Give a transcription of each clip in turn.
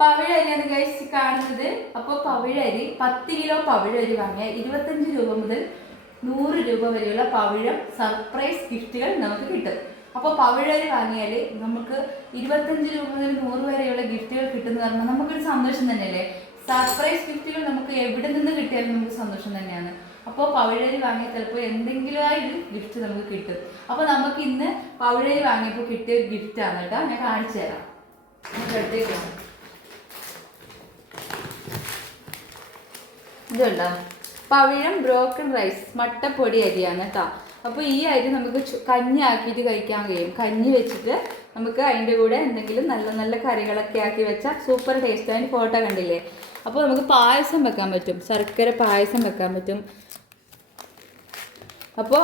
പവിഴരിയാണ് guys കാണുന്നത്. അപ്പോൾ പവിഴരി 10 kilo പവിഴരി വാങ്ങിയാൽ 25 രൂപ മുതൽ 100 രൂപ വരെയുള്ള പവിഴം സർപ്രൈസ് ഗിഫ്റ്റുകൾ നമുക്ക് കിട്ടും. അപ്പോൾ പവിഴരി വാങ്ങിയാൽ നമുക്ക് 25 രൂപ മുതൽ 100 വരെയുള്ള ഗിഫ്റ്റുകൾ കിട്ടുന്ന പറഞ്ഞാൽ നമുക്കൊരു സന്തോഷം തന്നെയല്ലേ. സർപ്രൈസ് ഗിഫ്റ്റുകൾ നമുക്ക് എവിടെ നിന്ന് കിട്ടിയാലും നമുക്ക് സന്തോഷം തന്നെയാണ്. അപ്പോൾ പവിഴരി വാങ്ങിയാൽ ചിലപ്പോൾ എന്തെങ്കിലുമായൊരു ഗിഫ്റ്റ് നമുക്ക് കിട്ടും. അപ്പോൾ നമുക്ക് ഇന്ന് പവിഴരി വാങ്ങിയപ്പോൾ കിട്ടിയ ഒരു ഗിഫ്റ്റാണ് കേട്ടോ. ഞാൻ കാണിച്ചു തരാം. ഇതുണ്ടോ, പവിഴം ബ്രോക്കൺ റൈസ് മട്ടപ്പൊടി അരിയാണ് കേട്ടോ. അപ്പോൾ ഈ അരി നമുക്ക് കഞ്ഞി ആക്കിയിട്ട് കഴിക്കാൻ കഴിയും. കഞ്ഞി വെച്ചിട്ട് നമുക്ക് അതിൻ്റെ കൂടെ എന്തെങ്കിലും നല്ല നല്ല കറികളൊക്കെ ആക്കി വെച്ചാൽ സൂപ്പർ ടേസ്റ്റ്. അതിന് ഫോട്ടോ കണ്ടില്ലേ. അപ്പോൾ നമുക്ക് പായസം വെക്കാൻ പറ്റും, ശർക്കര പായസം വെക്കാൻ പറ്റും. അപ്പോൾ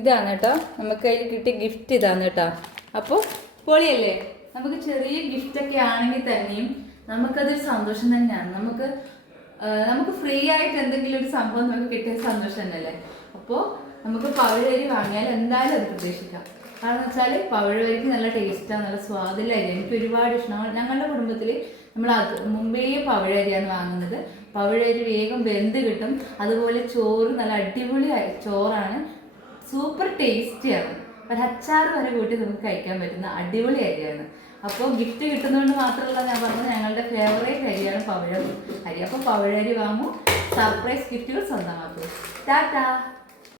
ഇതാണ് കേട്ടോ നമുക്ക് അതിൽ കിട്ടിയ ഗിഫ്റ്റ് ഇതാണ് കേട്ടോ. അപ്പോൾ പൊളിയല്ലേ. നമുക്ക് ചെറിയ ഗിഫ്റ്റൊക്കെ ആണെങ്കിൽ തന്നെയും നമുക്കതൊരു സന്തോഷം തന്നെയാണ്. നമുക്ക് ഫ്രീ ആയിട്ട് എന്തെങ്കിലും ഒരു സംഭവം നമുക്ക് കിട്ടിയ സന്തോഷം തന്നെയല്ലേ. അപ്പോൾ നമുക്ക് പവിഴരി വാങ്ങിയാൽ എന്തായാലും അത് പ്രതീക്ഷിക്കാം. കാരണം വെച്ചാൽ പവിഴരിക്ക് നല്ല ടേസ്റ്റാണ്, നല്ല സ്വാദില്ല അരി. എനിക്ക് ഒരുപാട് ഇഷ്ടമാണ്. ഞങ്ങളുടെ കുടുംബത്തിൽ നമ്മൾ മുമ്പേ പവിഴരിയാണ് വാങ്ങുന്നത്. പവിഴരി വേഗം വെന്ത് കിട്ടും. അതുപോലെ ചോറ് നല്ല അടിപൊളി ചോറാണ്, സൂപ്പർ ടേസ്റ്റിയാണ്. ഒരു അച്ചാർ വരെ കൂട്ടി നമുക്ക് കഴിക്കാൻ പറ്റുന്ന അടിപൊളി അരിയാണ്. അപ്പോൾ ഗിഫ്റ്റ് കിട്ടുന്നതുകൊണ്ട് മാത്രമല്ല ഞാൻ പറഞ്ഞത്, ഞങ്ങളുടെ ഫേവറേറ്റ് അരിയാണ് പവിഴ അരി. അപ്പോൾ പവിഴരി വാങ്ങും, സർപ്രൈസ് ഗിഫ്റ്റുകൾ സ്വന്തമാക്കും. ടാറ്റാ.